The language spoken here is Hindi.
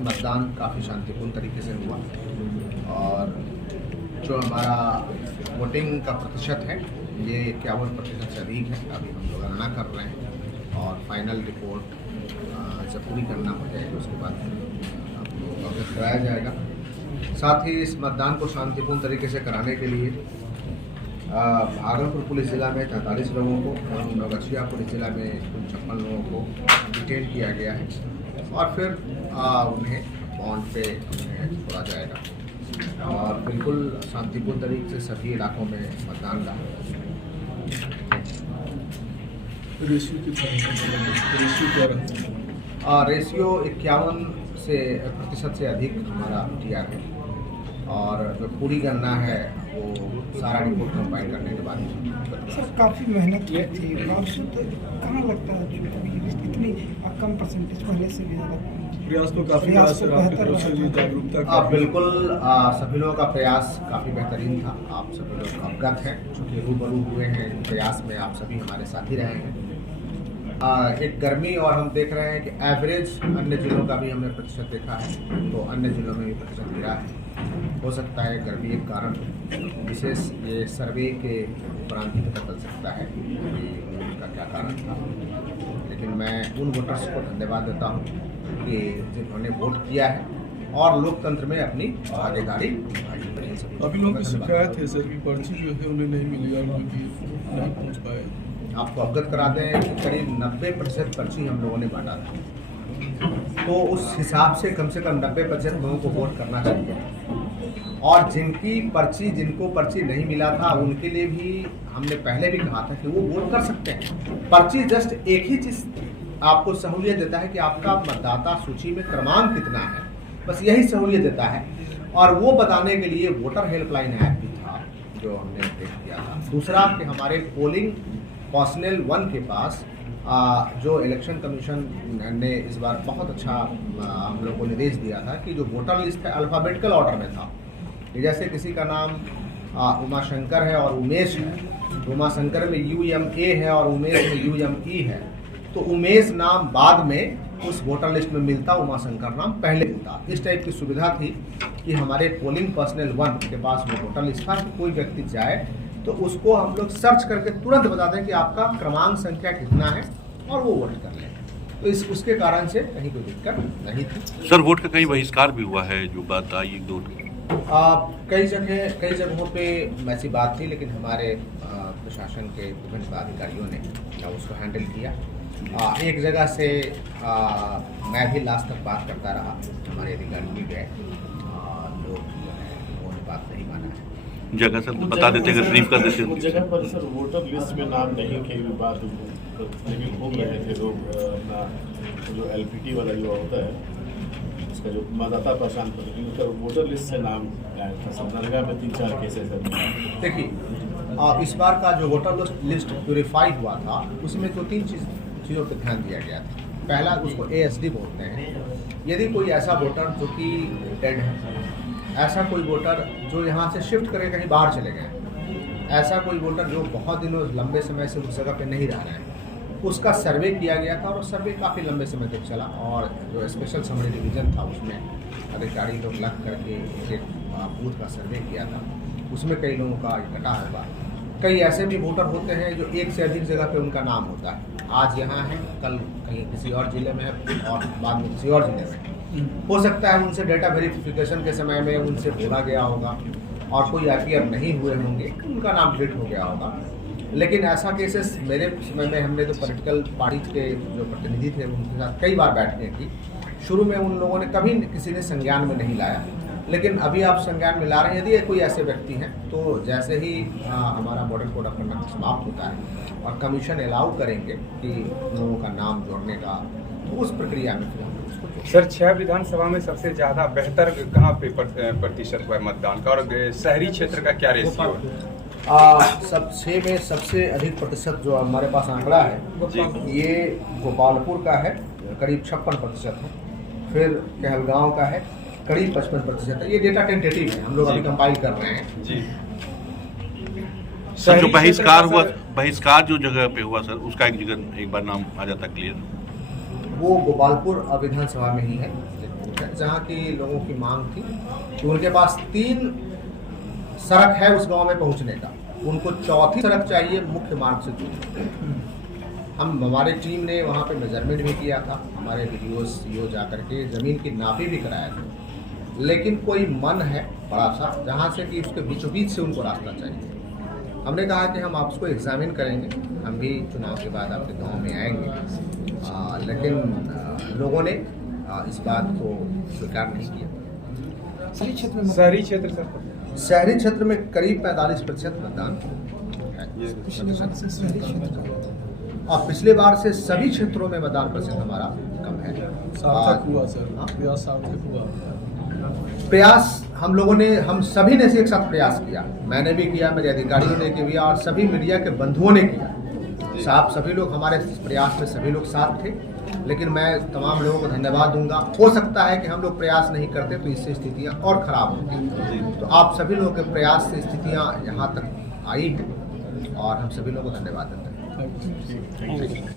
मतदान काफ़ी शांतिपूर्ण तरीके से हुआ और जो हमारा वोटिंग का प्रतिशत है ये 51% से अधिक है। अभी हम लोग गणना कर रहे हैं और फाइनल रिपोर्ट जब पूरी करना हो जाएगी उसके बाद आपको अवगत कराया जाएगा। साथ ही इस मतदान को शांतिपूर्ण तरीके से कराने के लिए भागलपुर पुलिस ज़िला में 43 लोगों को और नवगछिया पुलिस ज़िला में कुल 56 लोगों को डिटेन किया गया है और फिर उन्हें बॉन्ड पे उन्हें छोड़ा जाएगा और बिल्कुल शांतिपूर्ण तरीके से सभी इलाकों में मतदान रहा। रेशियो 51% से अधिक हमारा TR है और जो पूरी गणना है वो सारा रिपोर्ट कंपाइल करने के बाद। सर काफ़ी मेहनत की थी, बावजूद कहाँ लगता है इतनी कम परसेंटेज पहले से भी ज़्यादा प्रयास तो काफ़ी जागरूकता बिल्कुल सभी लोगों का प्रयास काफ़ी बेहतरीन था। आप सभी लोग अवगत हैं, चूँकि रूबरू हुए हैं प्रयास में, आप सभी हमारे साथी रहे हैं। एक गर्मी और हम देख रहे हैं कि एवरेज अन्य जिलों का भी हमने प्रतिशत देखा है, तो अन्य जिलों में भी प्रतिशत गिरा है। हो सकता है गर्मी एक कारण विशेष ये सर्वे के उपरांत ही पता चल सकता है कि उनका क्या कारण था। लेकिन मैं उन वोटर्स को धन्यवाद देता हूँ कि जिन्होंने वोट किया है और लोकतंत्र में अपनी भागीदारी निभाई। अभी लोगों की शिकायत है सर की पर्ची जो है उन्हें नहीं मिली और नहीं पहुँच पाए। आपको अवगत करा दें कि करीब 90% पर्ची हम लोगों ने बांटा था, तो उस हिसाब से कम 90% लोगों को वोट करना चाहिए। और जिनको पर्ची नहीं मिला था उनके लिए भी हमने पहले भी कहा था कि वो वोट कर सकते हैं। पर्ची जस्ट एक ही चीज़ आपको सहूलियत देता है कि आपका मतदाता सूची में क्रमांक कितना है, बस यही सहूलियत देता है। और वो बताने के लिए वोटर हेल्पलाइन ऐप भी था जो हमने अपडेट किया था। दूसरा कि हमारे पोलिंग पर्सनल 1 के पास जो इलेक्शन कमीशन ने इस बार बहुत अच्छा हम लोगों को निर्देश दिया था कि जो वोटर लिस्ट है अल्फ़ाबेटिकल ऑर्डर में था। जैसे किसी का नाम उमा शंकर है और उमेश है, तो उमा शंकर में UMA है और उमेश में UME है, तो उमेश नाम बाद में उस वोटर लिस्ट में मिलता, उमा शंकर नाम पहले मिलता। इस टाइप की सुविधा थी कि हमारे पोलिंग पर्सनल 1 के पास वो वोटर लिस्ट था कि कोई व्यक्ति जाए तो उसको हम लोग सर्च करके तुरंत बता दें कि आपका क्रमांक संख्या कितना है और वो वोट कर लें। तो उसके कारण से कहीं कोई दिक्कत नहीं थी। सर वोट का कहीं बहिष्कार भी हुआ है जो बात आई एक दो कई जगहों पे ऐसी बात थी, लेकिन हमारे प्रशासन के विभिन्न पदाधिकारियों ने उसको हैंडल किया। एक जगह से मैं भी लास्ट तक बात करता रहा, हमारे अधिकारी भी गए, लोग जो है उन्होंने बात नहीं माना है। जगह सर बता देते हैं, ब्रीफ कर देते उस जगह पर सर वोटर लिस्ट में नाम नहीं की बात लेकिन घूम रहे थे लोग अपना जो LPT वाला जो होता है उसका जो मतदाता पहचान पत्र उसका वोटर लिस्ट से नाम आया था। संदर्भा में 3-4 केसेस है। देखिए इस बार का जो वोटर लिस्ट प्यूरिफाई हुआ था उसमें तो 3 चीज़ों पर ध्यान दिया गया था। पहला, उसको ASD बोलते हैं। यदि कोई ऐसा वोटर जो कि डेड है, ऐसा कोई वोटर जो यहाँ से शिफ्ट करके कहीं बाहर चले गए, ऐसा कोई वोटर जो बहुत दिनों लंबे समय से उस जगह पे नहीं रह रहे हैं, उसका सर्वे किया गया था और सर्वे काफ़ी लंबे समय तक चला। और जो स्पेशल समरी डिवीज़न था उसमें अधिकारी लोग लग करके एक बूथ का सर्वे किया था, उसमें कई लोगों का इकट्ठा होगा। कई ऐसे भी वोटर होते हैं जो एक से अधिक जगह पे उनका नाम होता है, आज यहाँ है, कल कहीं किसी और ज़िले में है और बाद में किसी और ज़िले में। हो सकता है उनसे डेटा वेरिफिकेशन के समय में उनसे भरा गया होगा और कोई IPR नहीं हुए होंगे, उनका नाम डिलीट हो गया होगा। लेकिन ऐसा केसेस मेरे समय में हमने तो पॉलिटिकल पार्टी के जो प्रतिनिधि थे उनके साथ कई बार बैठकें की। शुरू में उन लोगों ने कभी किसी ने संज्ञान में नहीं लाया, लेकिन अभी आप संज्ञान में ला रहे हैं। यदि कोई ऐसे व्यक्ति हैं तो जैसे ही हमारा मॉडल कोड ऑफ कंडक्ट समाप्त होता है और कमीशन अलाउ करेंगे कि लोगों का नाम जोड़ने का, तो उस प्रक्रिया में फिर हम उसको। सर 6 विधानसभा में सबसे ज़्यादा बेहतर कहाँ पे प्रतिशत हुआ मतदान का, और शहरी क्षेत्र का क्या रेशियो है? सब 6 में सबसे अधिक प्रतिशत जो हमारे पास आंकड़ा है ये गोपालपुर का है, करीब 56% है। फिर कहलगांव का है, करीब 55% है। ये डेटा टेंटेटिव है, हम लोग अभी कंपाइल कर रहे हैं जी। सर जो बहिष्कार हुआ, बहिष्कार जो जगह पे हुआ सर, उसका एक बार नाम आ जाता क्लियर। वो गोपालपुर विधानसभा में ही है, बूथ है जहाँ की लोगों की मांग थी कि उनके पास 3 सड़क है उस गांव में पहुंचने का, उनको चौथी सड़क चाहिए मुख्य मार्ग से जुड़ी। हमारी टीम ने वहाँ पे मेजरमेंट भी किया था, हमारे वीडियो सीओ जा करके ज़मीन की नापी भी कराया था, लेकिन कोई मन है बड़ा सा जहाँ से कि उसके बीचों बीच से उनको रास्ता चाहिए। हमने कहा कि हम आपको एग्जामिन करेंगे, हम भी चुनाव के बाद आपके गांव में आएंगे, लेकिन लोगों ने इस बात को स्वीकार नहीं किया। शहरी क्षेत्र में शहरी क्षेत्र सर, शहरी क्षेत्र में करीब 45% मतदान है। पिछले बार से शहरी क्षेत्र और पिछले बार से सभी क्षेत्रों में मतदान प्रतिशत हमारा कम है। सार्थक हुआ सर, हाँ? प्रयास सार्थक हुआ। प्रयास हम लोगों ने, हम सभी ने एक साथ प्रयास किया, मैंने भी किया, मेरे अधिकारियों ने किया और सभी मीडिया के बंधुओं ने किया। साहब सभी लोग हमारे प्रयास में सभी लोग साथ थे, लेकिन मैं तमाम लोगों को धन्यवाद दूंगा। हो सकता है कि हम लोग प्रयास नहीं करते तो इससे स्थितियां और खराब होती, तो आप सभी लोगों के प्रयास से स्थितियां यहाँ तक आई हैं और हम सभी लोगों को धन्यवाद देते हैं। Thank you.